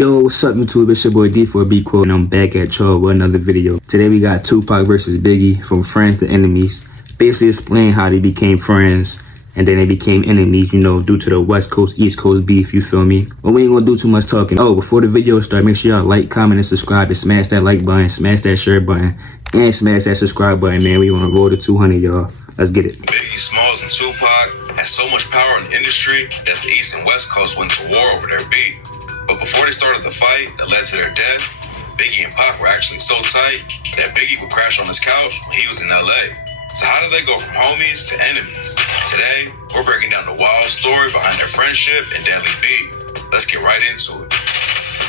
Yo, what's up YouTube? It's your boy D4B Quote and I'm back at y'all with another video. Today we got Tupac versus Biggie, from friends to enemies. Basically explain how they became friends and then they became enemies, you know, due to the West Coast, East Coast beef, you feel me? But we ain't gonna do too much talking. Oh, before the video starts, make sure y'all like, comment, and subscribe, and smash that like button, smash that share button, and smash that subscribe button, man. We wanna roll to 200, y'all. Let's get it. Biggie Smalls and Tupac had so much power in the industry that the East and West Coast went to war over their beef. But before they started the fight that led to their deaths, Biggie and Pac were actually so tight that Biggie would crash on his couch when he was in LA. So how did they go from homies to enemies? Today, we're breaking down the wild story behind their friendship and deadly beef. Let's get right into it.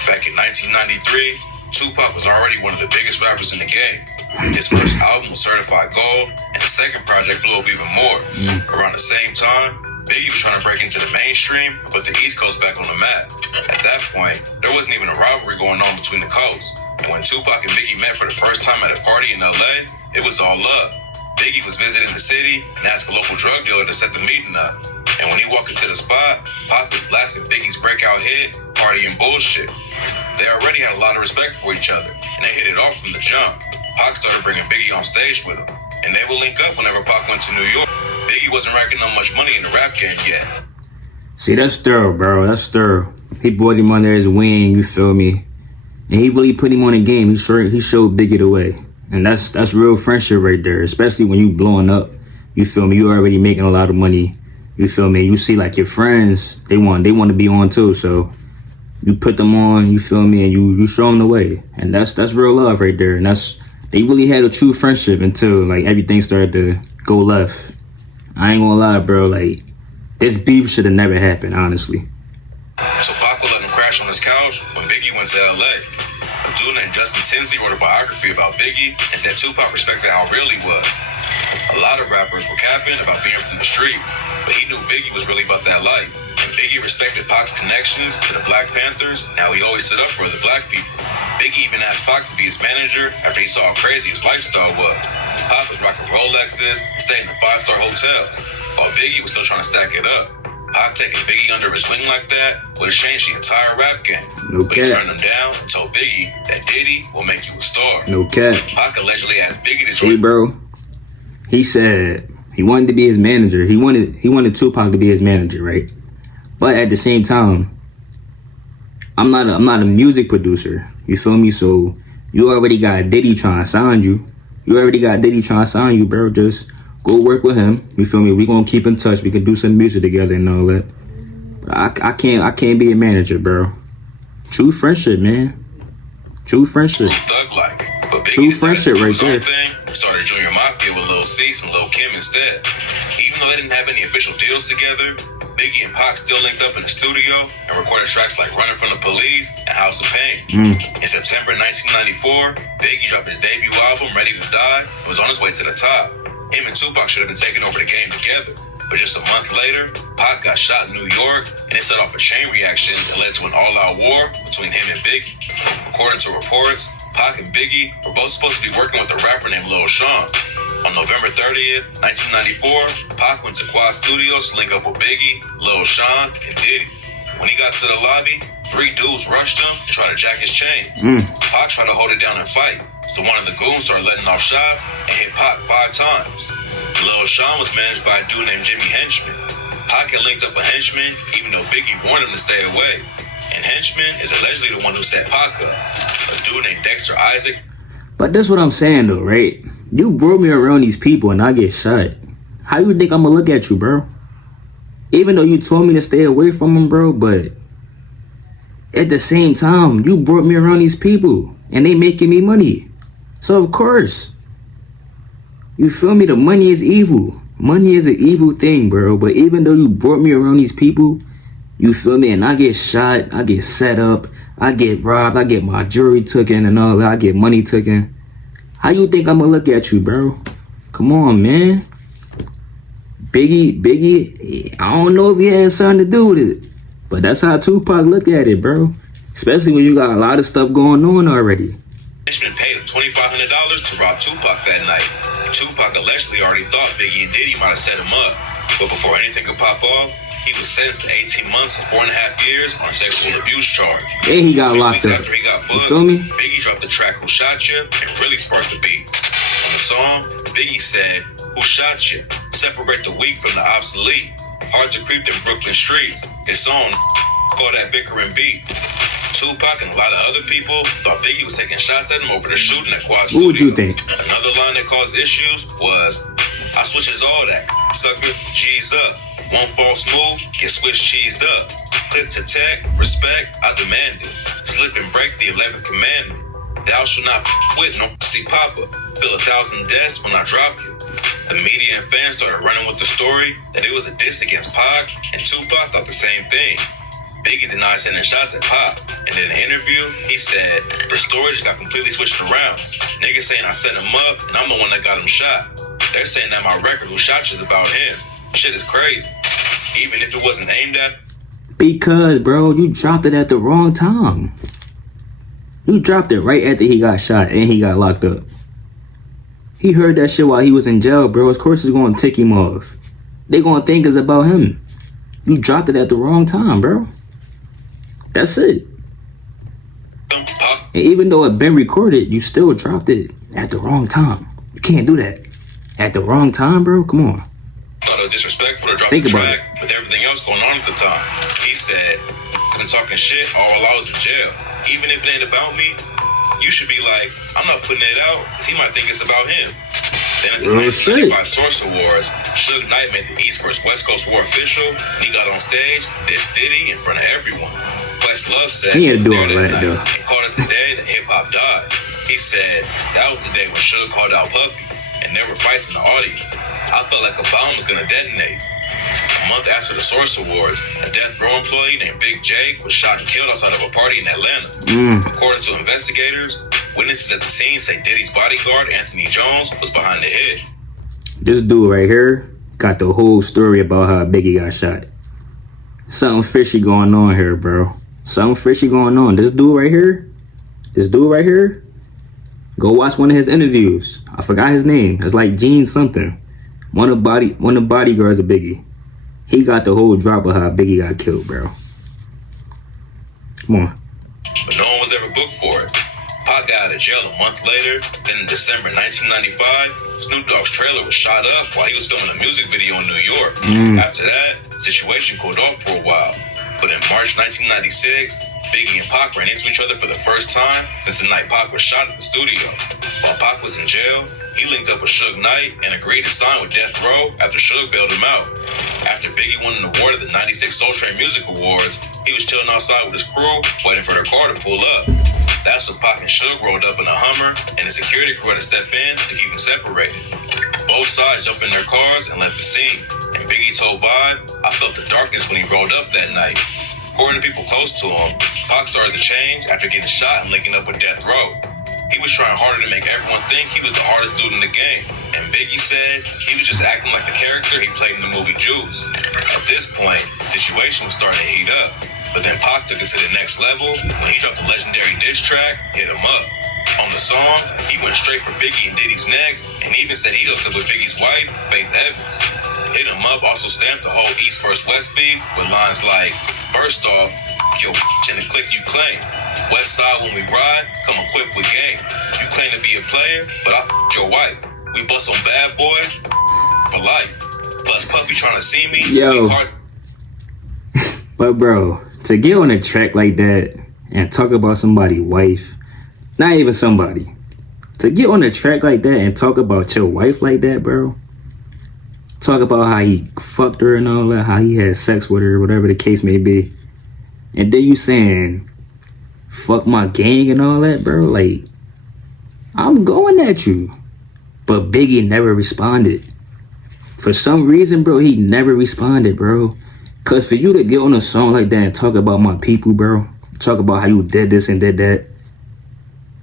Back in 1993, Tupac was already one of the biggest rappers in the game. His first album was certified gold, and the second project blew up even more. Around the same time, Biggie was trying to break into the mainstream and put the East Coast back on the map. At that point, there wasn't even a rivalry going on between the coasts. And when Tupac and Biggie met for the first time at a party in LA, it was all love. Biggie was visiting the city and asked a local drug dealer to set the meeting up. And when he walked into the spot, Pac was blasting Biggie's breakout hit, Party and Bullshit. They already had a lot of respect for each other, and they hit it off from the jump. Pac started bringing Biggie on stage with him, and they would link up whenever Pac went to New York. Biggie wasn't racking up much money in the rap game yet. See, that's thorough, bro. That's thorough. He brought him under his wing, you feel me? And he really put him on the game. He showed Biggie the way. And that's real friendship right there, especially when you blowing up. You feel me? You already making a lot of money. You feel me? You see like your friends, they want to be on too. So you put them on, you feel me, and you show them the way. And that's real love right there. And they really had a true friendship until like everything started to go left. I ain't gonna lie, bro, like this beef should have never happened, honestly. So Pac would let him crash on his couch when Biggie went to LA. A dude named Justin Tinsley wrote a biography about Biggie and said Tupac respected how real he was. A lot of rappers were capping about being from the streets, but he knew Biggie was really about that life. And Biggie respected Pac's connections to the Black Panthers and how he always stood up for the black people. Biggie even asked Pac to be his manager after he saw how crazy his lifestyle was. Pac was rocking Rolexes and staying in 5-star hotels, while Biggie was still trying to stack it up. Pac taking Biggie under his wing like that would have changed the entire rap game. No But he cap. turned him down and told Biggie that Diddy will make you a star. No cap. Pac allegedly asked Biggie to See, join. bro, he said he wanted to be his manager. He wanted Tupac to be his manager, right? But at the same time, I'm not a music producer. You feel me? So you already got Diddy trying to sign you. You already got Diddy trying to sign you, bro. Just go work with him. You feel me? We gonna keep in touch. We can do some music together and all that. But I can't be a manager, bro. True friendship, man. True friendship. Thug-like. But Biggie True decided friendship to do right his own there. thing, started Junior Mafia with Lil Cease and Lil Kim instead. Even though they didn't have any official deals together, Biggie and Pac still linked up in the studio and recorded tracks like Running from the Police and House of Pain. In September 1994, Biggie dropped his debut album, Ready to Die, and was on his way to the top. Him and Tupac should have been taking over the game together. But just a month later, Pac got shot in New York, and it set off a chain reaction that led to an all-out war between him and Biggie. According to reports, Pac and Biggie were both supposed to be working with a rapper named Lil Sean. On November 30th, 1994, Pac went to Quad Studios to link up with Biggie, Lil Sean, and Diddy. When he got to the lobby, 3 dudes rushed him and tried to jack his chains. Pac tried to hold it down and fight, so one of the goons started letting off shots and hit Pac 5 times. Lil Sean was managed by a dude named Jimmy Henchman. Pac had linked up with Henchman, even though Biggie warned him to stay away. And Henchman is allegedly the one who set Pac up. A dude named Dexter Isaac. But that's what I'm saying though, right? You brought me around these people and I get shot. How you think I'm gonna look at you, bro? Even though you told me to stay away from them, bro, but at the same time, you brought me around these people and they making me money. So of course, you feel me? The money is evil. Money is an evil thing, bro. But even though you brought me around these people, you feel me? And I get shot, I get set up, I get robbed, I get my jewelry taken and all that, I get money taken. How you think I'm gonna look at you, bro? Come on, man. Biggie, I don't know if he had something to do with it. But that's how Tupac look at it, bro. Especially when you got a lot of stuff going on already. Henchman paid him $2,500 to rob Tupac that night. Tupac allegedly already thought Biggie and Diddy might have set him up, but before anything could pop off, he was sentenced to 18 months to 4.5 years on sexual abuse charge. And he got locked up. After he got booked, you feel me? Biggie dropped the track "Who Shot Ya" and really sparked the beat. On the song, Biggie said, "Who shot you? Separate the weak from the obsolete. Hard to creep them Brooklyn streets. It's on call that bickering beat." Tupac and a lot of other people thought Biggie was taking shots at him over the shooting at Quad Studio. What would you think? Another line that caused issues was, "I switches all that. Sucker, G's up. One false move, get switched cheesed up. Clip to tech, respect, I demand it. Slip and break the 11th commandment. Thou shalt not with no see Papa. Fill 1,000 deaths when I drop you." The media and fans started running with the story that it was a diss against Pac, and Tupac thought the same thing. Biggie denied sending shots at Pac, and in an interview, he said, "The story just got completely switched around. Niggas saying I set him up, and I'm the one that got him shot. They're saying that my record, Who Shot You, is about him. Shit is crazy. Even if it wasn't aimed at." Because, bro, you dropped it at the wrong time. You dropped it right after he got shot and he got locked up. He heard that shit while he was in jail, bro. Of course it's gonna tick him off. They gonna think it's about him. You dropped it at the wrong time, bro. That's it. And even though it been recorded, you still dropped it at the wrong time. You can't do that. At the wrong time, bro? Come on. Thought it was disrespectful to drop Think the about track with everything else going on at the time. He said, "Been talking shit all while I was in jail. Even if it ain't about me, you should be like, I'm not putting it out because he might think it's about him." Then at the 1995 Source Awards, Suge Knight made the East vs. West Coast War official, and he got on stage, dissed Diddy in front of everyone. Questlove said He had to do was all there that, night though. and called it the day that hip-hop died. He said, "That was the day when Suge called out Puffy, and there were fights in the audience. I felt like a bomb was gonna detonate." A month after the Source Awards, a Death Row employee named Big Jake was shot and killed outside of a party in Atlanta. According to investigators, witnesses at the scene say Diddy's bodyguard, Anthony Jones, was behind the hit. This dude right here got the whole story about how Biggie got shot. Something fishy going on here, bro. Something fishy going on. This dude right here, go watch one of his interviews. I forgot his name. It's like Gene something. One of the bodyguards of Biggie. He got the whole drop of how Biggie got killed, bro. Come on. But no one was ever booked for it. Pac got out of jail a month later. Then in December 1995, Snoop Dogg's trailer was shot up while he was filming a music video in New York. After that, the situation cooled off for a while. But in March 1996, Biggie and Pac ran into each other for the first time since the night Pac was shot at the studio. While Pac was in jail, he linked up with Suge Knight and agreed to sign with Death Row after Suge bailed him out. After Biggie won an award at the 96 Soul Train Music Awards, he was chilling outside with his crew, waiting for their car to pull up. That's when Pac and Suge rolled up in a Hummer, and the security crew had to step in to keep them separated. Both sides jumped in their cars and left the scene, and Biggie told Vibe, "I felt the darkness when he rolled up that night." According to people close to him, Pac started to change after getting shot and linking up with Death Row. He was trying harder to make everyone think he was the hardest dude in the game, and Biggie said he was just acting like the character he played in the movie Juice. At this point, the situation was starting to heat up, but then Pac took it to the next level when he dropped the legendary diss track, "Hit 'Em Up." On the song, he went straight for Biggie and Diddy's necks, and even said he hooked up with Biggie's wife, Faith Evans. "Hit 'Em Up" also stamped the whole East vs. West beef with lines like, "First off, your in the clique you claim. West side when we ride, come equipped with game. You claim to be a player, but I your wife. We bust on bad boys for life. Plus Puffy trying to see me." Yo. But bro, to get on a track like that and talk about somebody's wife, not even somebody, to get on a track like that and talk about your wife like that, bro, talk about how he fucked her and all that, how he had sex with her, whatever the case may be, and then you saying, fuck my gang and all that, bro, like, I'm going at you. But Biggie never responded. For some reason, bro, he never responded, bro. Cause for you to get on a song like that and talk about my people, bro, talk about how you did this and did that,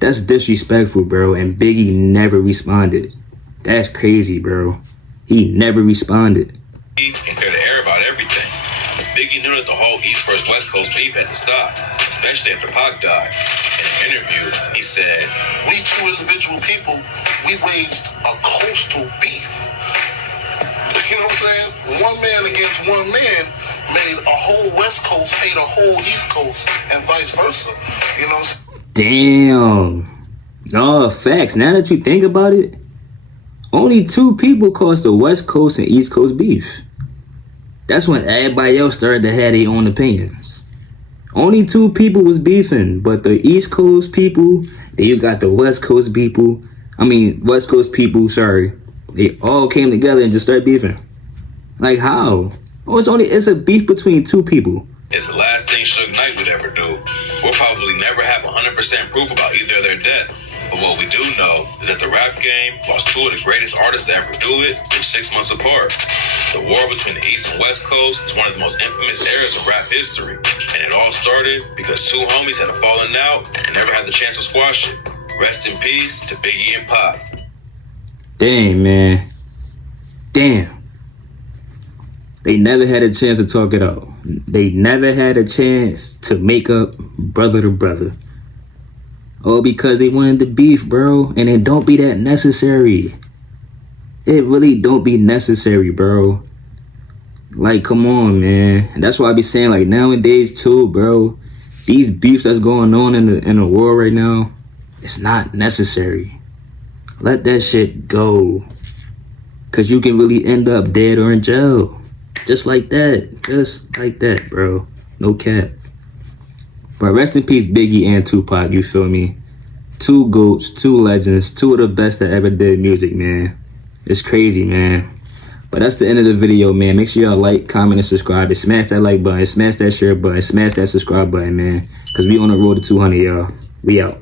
that's disrespectful, bro. And Biggie never responded. That's crazy, bro. He never responded. And clear the air about everything. Biggie knew that the whole East vs. West Coast beef had to stop, especially after Pac died. In an interview, he said, "We two individual people, we waged a coastal beef." You know what I'm saying? One man against one man made a whole West Coast hate a whole East Coast, and vice versa. You know what I'm saying? Damn. Oh, facts. Now that you think about it, only two people caused the West Coast and East Coast beef. That's when everybody else started to have their own opinions. Only two people was beefing, but the East Coast people, then you got the West Coast people. West Coast people, sorry. They all came together and just started beefing. Like how? Oh, it's a beef between two people. It's the last thing Suge Knight would ever do. We'll probably never have 100% proof about either of their deaths. But what we do know is that the rap game lost two of the greatest artists to ever do it in 6 months apart. The war between the East and West Coast is one of the most infamous eras of rap history. And it all started because two homies had a falling out and never had the chance to squash it. Rest in peace to Biggie and Pac. Dang, man. Damn. They never had a chance to talk it out. They never had a chance to make up brother to brother. Oh, because they wanted the beef, bro. And it don't be that necessary. It really don't be necessary, bro. Like, come on, man. That's why I be saying, like, nowadays, too, bro. These beefs that's going on in the world right now, it's not necessary. Let that shit go. Because you can really end up dead or in jail. Just like that. Just like that, bro. No cap. But rest in peace, Biggie and Tupac, you feel me? Two GOATs, two legends, two of the best that ever did music, man. It's crazy, man. But that's the end of the video, man. Make sure y'all like, comment, and subscribe. And smash that like button, smash that share button, smash that subscribe button, man. Because we on the road to 200, y'all. We out.